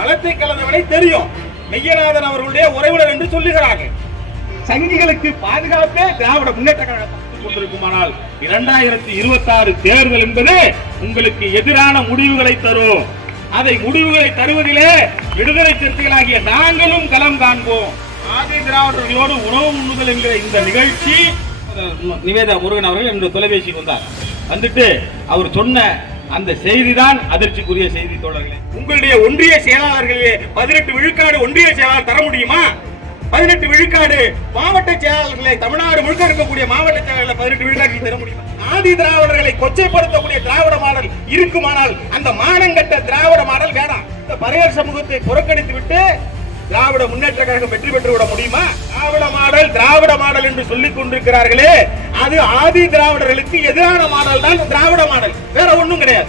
மலத்தை கலந்தவனை தெரியும். மெய்யநாதன் அவர்களுடைய உறவினர் என்று சொல்லுகிறார்கள். சங்கிகளுக்கு பாதுகாப்பே திராவிட முன்னேற்ற கழகம் கொண்டிருக்குமானால் 2026 தேர்தல் என்பது உங்களுக்கு எதிரான முடிவுகளை தரும். அதை முடிவுகளை தருவதிலே விடுதலை சிறுத்தைகளாகிய நாங்களும் களம் காண்போம். ஆதி திராவிடர்களோடு உணவு உண்ணுதல் என்கிற இந்த நிகழ்ச்சி நிவேதா முருகன் அவர்கள் என்னுடைய தொலைபேசிக்கு வந்தார். வந்துட்டு அவர் சொன்ன அந்த செய்திதான் அதிர்ச்சிக்குரிய செய்தி. தோழர்களே, உங்களுடைய ஒன்றிய செயலாளர்களே 18 விழுக்காடு ஒன்றிய செயலாளர் தர முடியுமா? 18 விழுக்காடு மாவட்ட செயலாளர்களை தமிழ்நாடு முழுக்க இருக்கக்கூடிய மாவட்ட செயலாளர்களை 18 விழுக்காடு தர முடியுமா? ஆதி திராவிடர்களை கொச்சைப்படுத்தக்கூடிய திராவிட மாடல் இருக்குமானால் அந்த மானங்கட்ட திராவிட மாடல் வேணாம். இந்த பறையர் சமூகத்தை புறக்கணித்து விட்டு திராவிட முன்னேற்ற கழகம் வெற்றி பெற்று விட முடியுமா? திராவிட மாடல் என்று சொல்லிக் கொண்டிருக்கிறார்களே, அது ஆதி திராவிடர்களுக்கு எதிரான மாடல் தான் திராவிட மாடல், வேற ஒண்ணும் கிடையாது.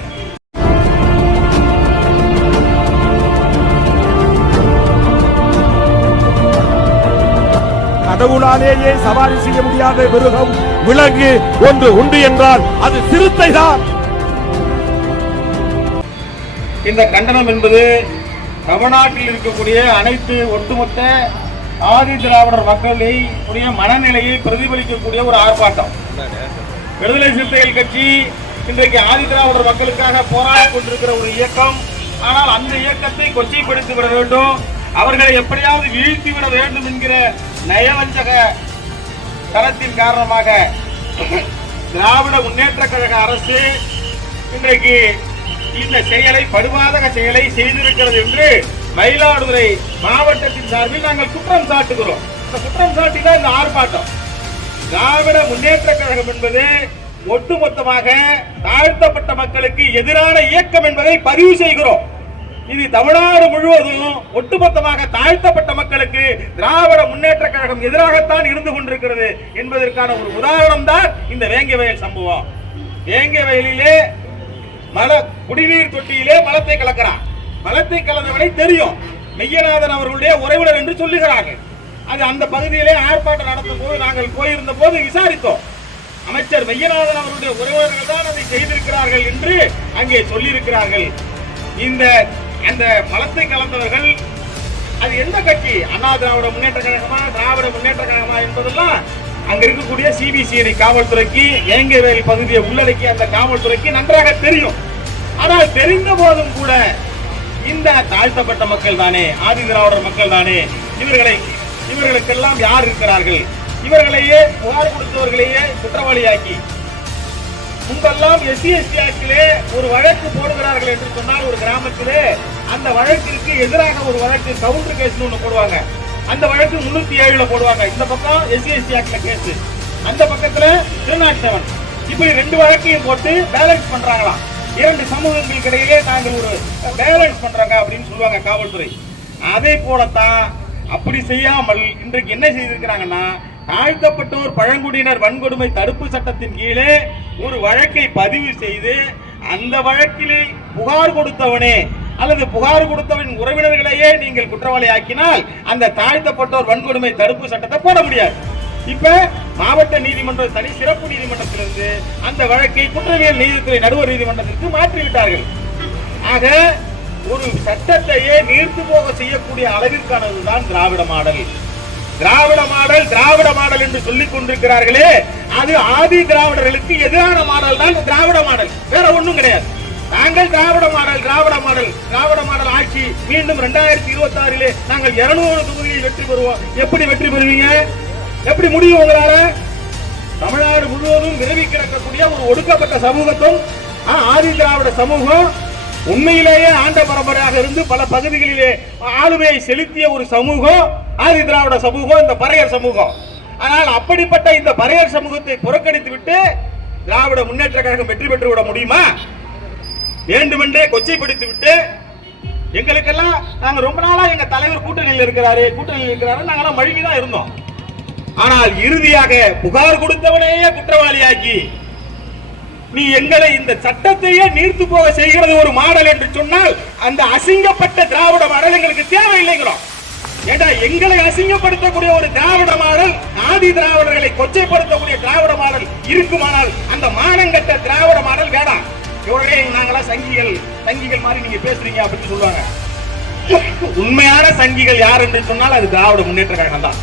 கடவுளாலேயே சவாரி செய்ய முடியாத மிருகம் விலங்கு ஒன்று உண்டு என்றால் அது சிறுத்தை தான். இந்த கண்டனம் என்பது தமிழ்நாட்டில் இருக்கக்கூடிய அனைத்து ஒட்டுமொத்த ஆதி திராவிடர் மக்களுடைய மனநிலையை பிரதிபலிக்கக்கூடிய ஒரு ஆர்ப்பாட்டம். விடுதலை சிறுத்தைகள் கட்சி இன்றைக்கு ஆதி திராவிடர் மக்களுக்காக போராடி கொண்டிருக்கிற ஒரு இயக்கம். ஆனால் அந்த இயக்கத்தை கொச்சைப்படுத்தி விட வேண்டும், அவர்களை எப்படியாவது வீழ்த்திவிட வேண்டும் என்கிற நயவஞ்சக தரத்தின் காரணமாக திராவிட முன்னேற்ற கழக அரசு இன்றைக்கு இந்த செயலை படுபாதக செயலை செய்திருக்கிறது என்று மயிலாடுதுறை மாவட்டத்தின் சார்பில் நாங்கள் குற்றம் சாட்டுகிறோம். இந்த குற்றம் சாட்டி தான் இந்த ஆர்ப்பாட்டம். திராவிட முன்னேற்ற கழகம் என்பது ஒட்டுமொத்தமாக தாழ்த்தப்பட்ட மக்களுக்கு எதிரான இயக்கம் என்பதை பதிவு செய்கிறோம். இது தமிழ்நாடு முழுவதும் ஒட்டுமொத்தமாக தாழ்த்தப்பட்ட மக்களுக்கு திராவிட முன்னேற்ற கழகம் எதிராகத்தான் இருந்து கொண்டிருக்கிறது என்பதற்கான ஒரு உதாரணம் தான் இந்த வேங்கை வயல் சம்பவம். வேங்கை வயலிலே குடிநீர் தொட்டியிலே மலத்தை கலக்கிறான். மலத்தை கலந்தவனை தெரியும். மெய்யநாதன் அவர்களுடைய உறவினர் என்று சொல்லுகிறார்கள். அது அந்த பகுதியிலே ஆர்ப்பாட்டம் நடத்தும் போது நாங்கள் போயிருந்த போது விசாரித்தோம். அமைச்சர் மெய்யநாதன் அவர்களுடைய உறவினர்கள் தான் அதை செய்திருக்கிறார்கள் என்று அங்கே சொல்லியிருக்கிறார்கள். அந்த மலத்தை கலந்தவர்கள் அது எந்த கட்சி, அண்ணா திராவிட முன்னேற்ற கழகமா திராவிட முன்னேற்ற கழகமா என்பதெல்லாம் அங்க இருக்கக்கூடிய சிபிசிஐடி காவல்துறைக்கு வேங்கவேல் பகுதியை உள்ளடக்கிய அந்த காவல்துறைக்கு நன்றாக தெரியும். ஆனால் தெரிந்த போதும் கூட இந்த தாழ்த்தப்பட்ட மக்கள் தானே, ஆதி திராவிடர் மக்கள் தானே, இவர்களுக்கெல்லாம் யார் இருக்கிறார்கள், இவர்களையே புகார் கொடுத்தவர்களையே குற்றவாளியாக்கி முன்பெல்லாம் SC/ST ஆக்டிலே ஒரு வழக்கு போடுகிறார்கள் என்று சொன்னால் ஒரு கிராமத்திலே அந்த வழக்கிற்கு எதிராக ஒரு வழக்கு கவுண்டர் கேஸ் ஒன்று போடுவாங்க. அந்த வழக்கு 307 போடுவாங்க. இந்த பக்கம் SC/ST ஆக்ட்ல கேஸ், அந்த பக்கத்துல 307. இப்படி 2 வழக்கையும் போட்டு பேலன்ஸ் பண்றாங்களாம். 2 சமூகங்களுக்கு இடையிலே நாங்கள் ஒரு பேலன்ஸ் பண்றாங்க அப்படின்னு சொல்லுவாங்க காவல்துறை. அதே போலத்தான் அப்படி செய்யாமல் இன்றைக்கு என்ன செய்திருக்கிறாங்கன்னா, தாழ்த்தப்பட்டோர் பழங்குடியினர் வன்கொடுமை தடுப்பு சட்டத்தின் கீழே ஒரு வழக்கை பதிவு செய்து அந்த வழக்கிலே புகார் கொடுத்தவனே அல்லது புகார் கொடுத்தவன் உறவினர்களையே நீங்கள் குற்றவாளி ஆக்கினால் அந்த தாழ்த்தப்பட்டோர் வன்கொடுமை தடுப்பு சட்டத்தை போட முடியாது. இப்ப மாவட்ட நீதிமன்ற தனி சிறப்பு நீதிமன்றத்திலிருந்து அந்த வழக்கை குற்றவியல் நீதித்துறை நடுவர் நீதிமன்றத்திற்கு மாற்றிவிட்டார்கள். ஆக ஒரு சட்டத்தையே நீர்த்து போக செய்யக்கூடிய அளவிற்கானதுதான் திராவிட மாடல். திராவிட மாடல் திராவிட மாடல் என்று சொல்லிக் கொண்டிருக்கிறார்களே, அது ஆதி திராவிடர்களுக்கு எதிரான மாடல் தான் திராவிட மாடல், வேற ஒண்ணும் கிடையாது. நாங்கள் திராவிட மாடல் திராவிட மாடல் திராவிட மாடல் ஆட்சி மீண்டும் 2026 நாங்கள் 200 தொகுதியில் வெற்றி பெறுவோம். எப்படி வெற்றி பெறுவீங்க? எப்படி முடியும் உங்களால? தமிழ்நாடு முழுவதும் விரவி கிடக்கக்கூடிய ஒரு ஒடுக்கப்பட்ட சமூகத்தும் ஆதி திராவிட சமூகம் உண்மையிலேயே ஆண்ட பரம்பரையாக இருந்து பல பகுதிகளிலே ஆளுமையை செலுத்திய ஒரு சமூகம் ஆதி திராவிட சமூகம், இந்த பறையர் சமூகம். ஆனால் அப்படிப்பட்ட இந்த பறையர் சமூகத்தை புறக்கணித்து விட்டு திராவிட முன்னேற்ற கழகம் வெற்றி பெற்று விட முடியுமா? வேண்டுமென்றே கொச்சைப்படுத்தி விட்டு எங்களுக்கெல்லாம் நாங்க ரொம்ப நாளா எங்க தலைவர் கூட்டணியில் இருக்கிறாரு நாங்கெல்லாம் மழுங்கிதான் இருந்தோம். ஆனால் இறுதியாக புகார் கொடுத்தவனையே குற்றவாளியாக்கி நீ எங்களை இந்த சட்டத்தையே நீர்த்து போக செய்கிறது ஒரு மாடல் என்று சொன்னால் அந்த அசிங்கப்பட்ட திராவிட மாடல் எங்களுக்கு தேவையில்லைங்கிறோம். ஏண்டா, எங்களை அசிங்கப்படுத்தக்கூடிய ஒரு திராவிட மாடல், ஆதி திராவிடர்களை கொச்சைப்படுத்தக்கூடிய திராவிட மாடல் இருக்குமானால் அந்த மானங்கட்ட திராவிட மாடல் வேண்டாம். இவர்களே நாங்களா சங்கிகள் மாதிரி நீங்க பேசுறீங்க அப்படின்னு சொல்லுவாங்க. உண்மையான சங்கிகள் யார் என்று சொன்னால் அது திராவிட முன்னேற்ற கழகம் தான்.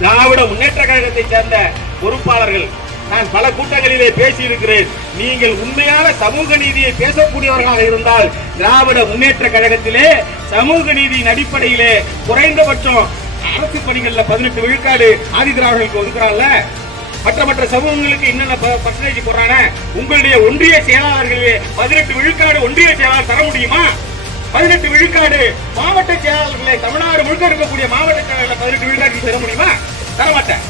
திராவிட முன்னேற்ற கழகத்தை சேர்ந்த பொறுப்பாளர்கள் நான் பல கூட்டங்களிலே பேசி இருக்கிறேன். நீங்கள் உண்மையான சமூக நீதியை பேசக்கூடியவர்களாக இருந்தால் திராவிட முன்னேற்ற கழகத்திலே சமூக நீதியின் அடிப்படையிலே குறைந்தபட்சம் அரசு பணிகள்ல 18 விழுக்காடு ஆதி திராவிடர்களுக்கு ஒதுக்குறாங்கல்ல, மற்ற சமூகங்களுக்கு என்னென்ன பர்சன்டேஜ் போடுறாங்க. உங்களுடைய ஒன்றிய செயலாளர்களே 18 விழுக்காடு ஒன்றிய செயலாளர் தர முடியுமா? 18 விழுக்காடு மாவட்ட செயலாளர்களை தமிழ்நாடு முழுக்க இருக்கக்கூடிய மாவட்ட செயலாளர்கள் 18 விழுக்காடு தர முடியுமா? தரமாட்டேன்,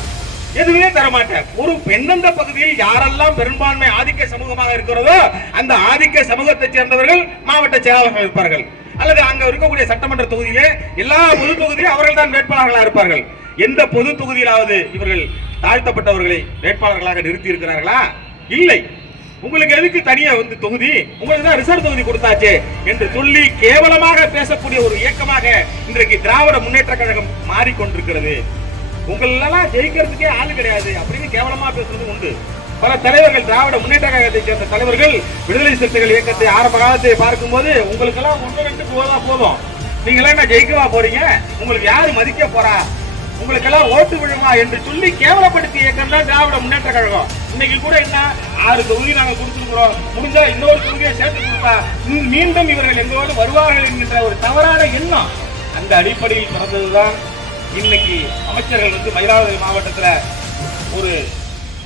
எதுவுமே தரமாட்டேன். ஒரு எந்தெந்த பகுதியில் யாரெல்லாம் பெரும்பான்மை ஆதிக்க சமூகமாக இருக்கிறதோ அந்த ஆதிக்க சமூகத்தை சேர்ந்தவர்கள் மாவட்ட செயலாளர்கள் இருப்பார்கள், அல்லது அங்க இருக்கக்கூடிய சட்டமன்ற தொகுதியிலே எல்லா பொது தொகுதியிலும் அவர்கள் தான் வேட்பாளர்களாக இருப்பார்கள். எந்த பொது தொகுதியிலாவது இவர்கள் தாழ்த்தப்பட்டவர்களை வேட்பாளர்களாக நிறுத்தி இருக்கிறார்களா? இல்லை. உங்களுக்கு எதுக்கு தனியா தொகுதி, உங்களுக்கு தான் ரிசர்வ் தொகுதி கொடுத்தாச்சு என்று சொல்லி கேவலமாக பேசக்கூடிய ஒரு இயக்கமாக இன்றைக்கு திராவிட முன்னேற்ற கழகம் மாறிக்கொண்டிருக்கிறது. உங்களெல்லாம் ஜெயிக்கிறதுக்கே ஆளு கிடையாது அப்படின்னு கேவலமா பேசுறது உண்டு. பல தலைவர்கள் திராவிட முன்னேற்ற கழகத்தை சேர்ந்த தலைவர்கள் விடுதலை சிறுத்தைகள் இயக்கத்தை ஆரம்ப காலத்தை பார்க்கும்போது உங்களுக்கெல்லாம் 1-2 போதும், நீங்க எல்லாம் ஜெயிக்கவா போறீங்க, உங்களுக்கு யாரு மதிக்க போறா, உங்களுக்கெல்லாம் ஓட்டு விழுமா என்று சொல்லி கேவலப்படுத்திய இயக்கம் தான் திராவிட முன்னேற்ற கழகம். இன்னைக்கு கூட என்ன 6 தொகுதி நாங்க கொடுத்துருக்கிறோம், முடிஞ்சா இன்னொரு தொகுதியை சேர்த்து கொடுத்தா மீண்டும் இவர்கள் எங்களோடு வருவார்கள் என்கின்ற ஒரு தவறான எண்ணம் அந்த அடிப்படையில் பிறந்ததுதான். இன்னைக்கு அமைச்சர்கள் மயிலாடுதுறை மாவட்டத்துல ஒரு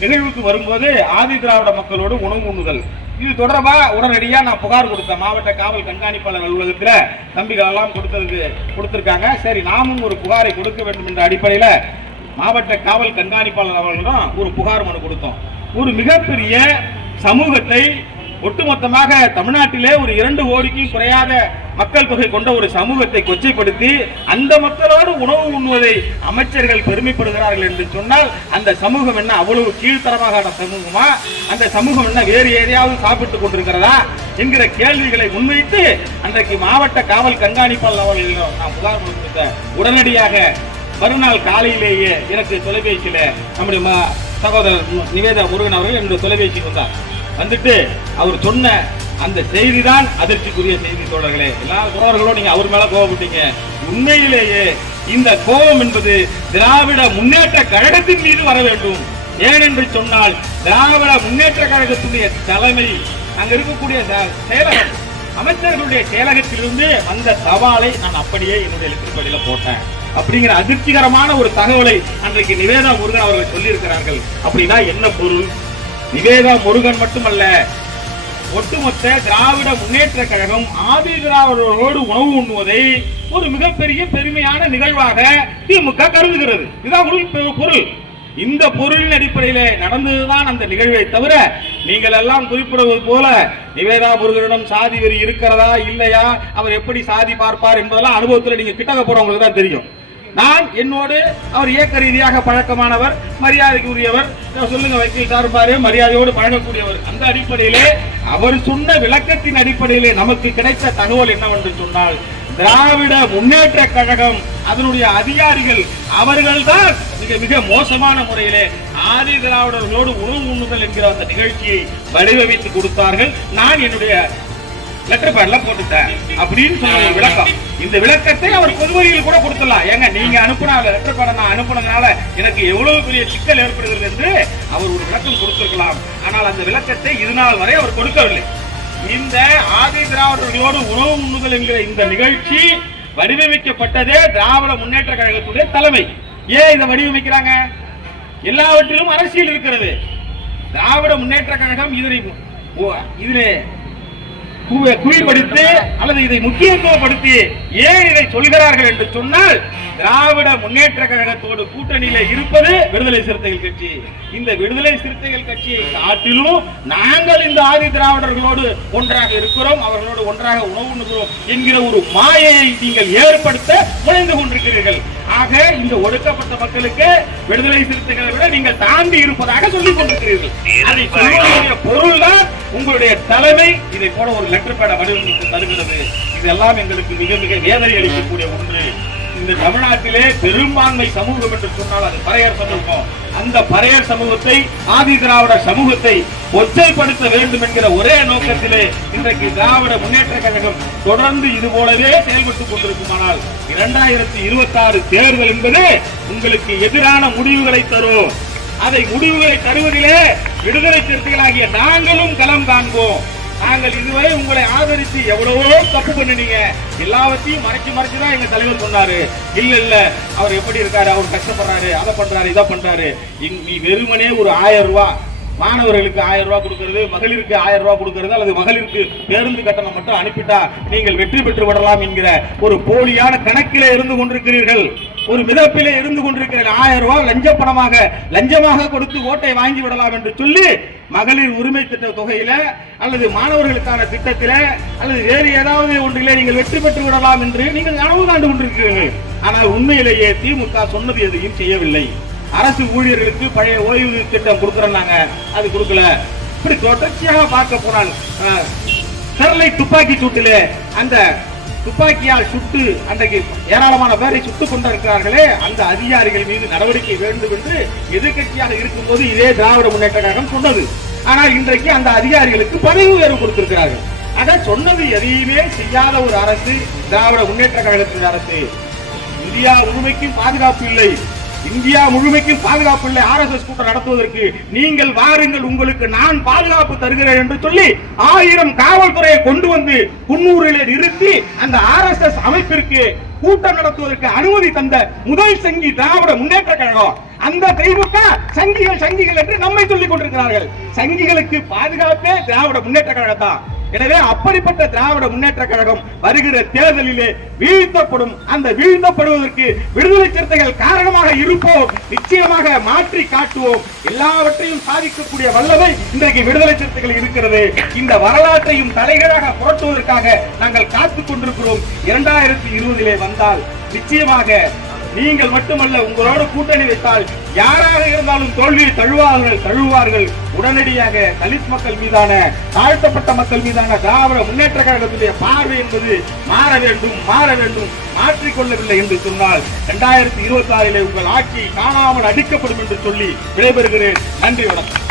நிகழ்வுக்கு வரும்போது ஆதி திராவிட மக்களோடு உணவு உண்ணுதல் இது தொடர்பா உடனடியா நான் புகார் கொடுத்தேன். மாவட்ட காவல் கண்காணிப்பாளர் அலுவலகத்துல தம்பிகள் எல்லாம் கொடுத்திருக்காங்க. சரி, நாமும் ஒரு புகாரை கொடுக்க வேண்டும் என்ற அடிப்படையில மாவட்ட காவல் கண்காணிப்பாளர் அவர்களிடம் ஒரு புகார் மனு கொடுத்தோம். ஒரு மிகப்பெரிய சமூகத்தை ஒட்டுமொத்தமாக தமிழ்நாட்டிலே ஒரு 2 கோடிக்கும் குறையாத மக்கள் தொகை கொண்ட ஒரு சமூகத்தை கொச்சைப்படுத்தி அந்த மக்களோடு உணவு உண்ணுவதை அமைச்சர்கள் பெருமைப்படுகிறார்கள் என்று சொன்னால் அந்த சமூகம் என்ன அவ்வளவு கீழ்த்தரமான சமூகமா? அந்த சமூகம் என்ன வேறு எதையாவது சாப்பிட்டுக் கொண்டிருக்கிறதா என்கிற கேள்விகளை முன்வைத்து அன்றைக்கு மாவட்ட காவல் கண்காணிப்பாளர் அவர்களிடம் நான் புகார் கொடுத்த உடனடியாக மறுநாள் காலையிலேயே எனக்கு தொலைபேசியில நம்முடைய சகோதரர் நிவேதா முருகன் அவர்கள் என்னுடைய தொலைபேசிக்கு வந்தார். வந்துட்டு அவர் சொன்ன அந்த செய்தி தான் அதிர்ச்சிக்குரிய செய்தி. தோழர்களே, எல்லா தோழர்களும் நீங்க அவர் மேல கோபப்பட்டீங்க. உண்மையிலேயே இந்த கோபம் என்பது திராவிட முன்னேற்ற கழகத்தின் மீது வர வேண்டும். ஏனென்று சொன்னால் திராவிட முன்னேற்ற கழகத்துடைய தலைமை அங்க இருக்கக்கூடிய செயலகம் அமைச்சர்களுடைய செயலகத்திலிருந்து அந்த சவாலை நான் அப்படியே என்னுடைய எழுத்துப்படியில போட்டேன் அப்படிங்கிற அதிர்ச்சிகரமான ஒரு தகவலை அன்றைக்கு நிவேதா முருகன் அவர்கள் சொல்லி இருக்கிறார்கள். அப்படின்னா என்ன பொருள்? நிவேதா முருகன் மட்டுமல்ல, ஒட்டுமொத்த திராவிட முன்னேற்ற கழகம் ஆதி திராவிடர்களோடு உணவு உண்ணுவதை ஒரு மிகப்பெரிய பெருமையான நிகழ்வாக திமுக கருதுகிறது. இதுதான் பொருள். இந்த பொருளின் அடிப்படையில நடந்ததுதான் அந்த நிகழ்வை தவிர நீங்கள் எல்லாம் குறிப்பிடுவது போல நிவேதா முருகனிடம் சாதி வெறி இருக்கிறதா இல்லையா, அவர் எப்படி சாதி பார்ப்பார் என்பதெல்லாம் அனுபவத்தில் நீங்க கிட்டக்க போறவங்களுக்கு தான் தெரியும். நான் என்னோடு அவர் இயக்க ரீதியாக பழக்கமானவர், மரியாதைக்கு உரியவர், சொல்லுங்க வக்கீல் சார்பாரு மரியாதையோடு பழகக்கூடியவர். அந்த அடிப்படையிலே அவர் சொன்ன விளக்கத்தின் அடிப்படையிலே நமக்கு கிடைத்த தகவல் என்னவென்று சொன்னால் திராவிட முன்னேற்ற கழகம் அதனுடைய அதிகாரிகள் அவர்கள்தான் மிக மிக மோசமான முறையிலே ஆதி திராவிடர்களோடு உணவு உண்ணுதல் என்கிற அந்த நிகழ்ச்சியை வடிவமைத்து கொடுத்தார்கள். நான் என்னுடைய லெட்டர் பேட்ல போட்டுட்டேன் அப்படின்னு சொன்ன விளக்கம். இந்த விளக்கத்தை அவர் பொதுவெளியில் கூட கொடுத்துடலாம். ஏங்க நீங்க அனுப்புன லெட்டர் பேட நான் அனுப்புனதுனால எனக்கு எவ்வளவு பெரிய சிக்கல் ஏற்படுகிறது என்று அவர் ஒரு விளக்கம் கொடுத்திருக்கலாம். ஆனால் அந்த விளக்கத்தை இதுநாள் வரை அவர் கொடுக்கவில்லை. இந்த ஆதி திராவிடர்களோடு உணவு உண்ணுதல் என்கிற இந்த நிகழ்ச்சி வடிவமைக்கப்பட்டதே திராவிட முன்னேற்ற கழகத்துடைய தலைமை. ஏன் இதை வடிவமைக்கிறாங்க? எல்லாவற்றிலும் அரசியல் இருக்கிறது. திராவிட முன்னேற்ற கழகம் இதனை குறிப்படுத்தி அல்லது இதை முக்கியத்துவப்படுத்தி ஏன் இதை சொல்கிறார்கள் என்று சொன்னால் திராவிட முன்னேற்ற கழகத்தோடு கூட்டணியில இருப்பது விடுதலை சிறுத்தைகள் கட்சி. இந்த விடுதலை சிறுத்தைகள் கட்சியை காட்டிலும் நாங்கள் இந்த ஆதி திராவிடர்களோடு ஒன்றாக இருக்கிறோம், அவர்களோடு ஒன்றாக உணவு உண்ணுகிறோம் என்கிற ஒரு மாயையை நீங்கள் ஏற்படுத்த முனைந்து கொண்டிருக்கிறீர்கள். ஆக இந்த ஒடுக்கப்பட்ட மக்களுக்கு விடுதலை சிறுத்தைகளை விட நீங்கள் தாண்டி இருப்பதாக சொல்லிக் கொண்டிருக்கிறீர்கள். அதை சொல்வதற்குரிய பொருள் தான் உங்களுடைய தலைமை இதை போல ஒரு லெட்டர் பேட வடிவமைத்து தருகிறது. இதெல்லாம் எங்களுக்கு மிக மிக வேதனை அளிக்கக்கூடிய ஒன்று. இந்த தமிழ்நாட்டிலே பெரும்பான்மை சமூகம் என்று சொன்னால் அது பறையர் சமூகம். அந்த பறையர் சமூகத்தை, ஆதி திராவிட சமூகத்தை ஒற்றைப்படுத்த வேண்டும் என்கிற ஒரே நோக்கத்திலே இன்றைக்கு திராவிட முன்னேற்ற கழகம் தொடர்ந்து இது போலவே செயல்பட்டுக் கொண்டிருக்குமானால் 2026 தேர்தல் என்பது உங்களுக்கு எதிரான முடிவுகளை தரும். அதை முடிவுகளை தருவதிலே விடுதலை சிறுத்தைகளாகிய நாங்களும் களம் காண்போம். நாங்கள் இதுவரை உங்களை ஆதரித்து எவ்வளவோ தப்பு பண்ணினீங்க, எல்லாவற்றையும் மறைச்சுதான் எங்க தலைவர் சொன்னாரு. இல்ல அவர் எப்படி இருக்காரு, அவர் கஷ்டப்படுறாரு, அதை பண்றாரு, இதை பண்றாரு. நீ வெறுமனே ஒரு 1000 ரூபாய் மாணவர்களுக்கு 1000 ரூபாய் கொடுக்கிறது, மகளிருக்கு 1000 ரூபாய் கொடுக்கிறது, அல்லது மகளிருக்கு பேருந்து கட்டணம் மட்டும் அனுப்பிட்டா நீங்கள் வெற்றி பெற்று விடலாம் என்கிற ஒரு போலியான கணக்கிலே இருந்து கொண்டிருக்கிறீர்கள். ஒரு மிதப்பிலே இருந்து கொண்டிருக்கிற 1000 ரூபாய் லஞ்சமாக கொடுத்து ஓட்டை வாங்கி விடலாம் என்று சொல்லி மகளிர் உரிமை திட்ட தொகையில அல்லது மாணவர்களுக்கான திட்டத்தில அல்லது வேறு ஏதாவது ஒன்றிலே நீங்கள் வெற்றி பெற்று விடலாம் என்று நீங்கள் கனவு காண்டு கொண்டிருக்கிறீர்கள். ஆனால் உண்மையிலேயே திமுக சொன்னது எதையும் செய்யவில்லை. அரசு ஊழியர்களுக்கு பழைய ஓய்வு திட்டம் கொடுக்கறாங்க, அது கொடுக்கல. இப்படி தொடர்ச்சியாக பார்க்க போனால் ஸ்டெர்லைட் துப்பாக்கி சூட்டிலே அந்த துப்பாக்கியால் சுட்டு அன்றைக்கு ஏராளமான பேரை சுட்டுக் கொண்டிருக்கிறார்களே, அந்த அதிகாரிகள் மீது நடவடிக்கை வேண்டும் என்று எதிர்கட்சியாக இருக்கும்போது இதே திராவிட முன்னேற்ற கழகம் சொன்னது. ஆனால் இன்றைக்கு அந்த அதிகாரிகளுக்கு பதவி உயர்வு கொடுத்திருக்கிறார்கள். அத சொன்னது எதையுமே செய்யாத ஒரு அரசு திராவிட முன்னேற்ற கழகத்தின் அரசு. இந்தியா முழுமைக்கும் பாதுகாப்பு இல்லை, இந்தியா முழுமைக்கும் பாதுகாப்பு இல்லை. RSS கூட்டம் நடத்துவதற்கு நீங்கள் வாருங்கள், உங்களுக்கு நான் பாதுகாப்பு தருகிறேன் என்று சொல்லி 1000 காவல்துறையை கொண்டு வந்து குன்னூரிலே நிறுத்தி அந்த RSS அமைப்பிற்கு கூட்டம் நடத்துவதற்கு அனுமதி தந்த முதல் சங்கி திராவிட முன்னேற்ற கழகம். அந்த திமுக சங்கிகள் என்று நம்மை சொல்லிக் கொண்டிருக்கிறார்கள். சங்கிகளுக்கு பாதுகாப்பே திராவிட முன்னேற்ற கழகம் தான். எனவே அப்படிப்பட்ட திராவிட முன்னேற்ற கழகம் வருகிற தேர்தலிலே வீழ்த்தப்படும். அந்த வீழ்த்தப்படுவதற்கு விடுதலை சிறுத்தைகள் காரணமாக இருப்போம். நிச்சயமாக மாற்றி காட்டுவோம். எல்லாவற்றையும் சாதிக்கக்கூடிய வல்லமை இன்றைக்கு விடுதலை சிறுத்தைகள் இருக்கிறது. இந்த வரலாற்றையும் தலைகளாக புரட்டுவதற்காக நாங்கள் காத்துக் கொண்டிருக்கிறோம். 2020 வந்தால் நிச்சயமாக நீங்கள் மட்டுமல்ல, உங்களோடு கூட்டணி வைத்தால் யாராக இருந்தாலும் தோல்வியை தழுவார்கள். உடனடியாக தலித் மக்கள் மீதான, தாழ்த்தப்பட்ட மக்கள் மீதான திராவிட முன்னேற்ற கழகத்துடைய பார்வை என்பது மாற வேண்டும். மாற்றிக்கொள்ளவில்லை என்று சொன்னால் 2026 உங்கள் ஆட்சி காணாமல் அடிக்கப்படும் என்று சொல்லி விடைபெறுகிறேன். நன்றி, வணக்கம்.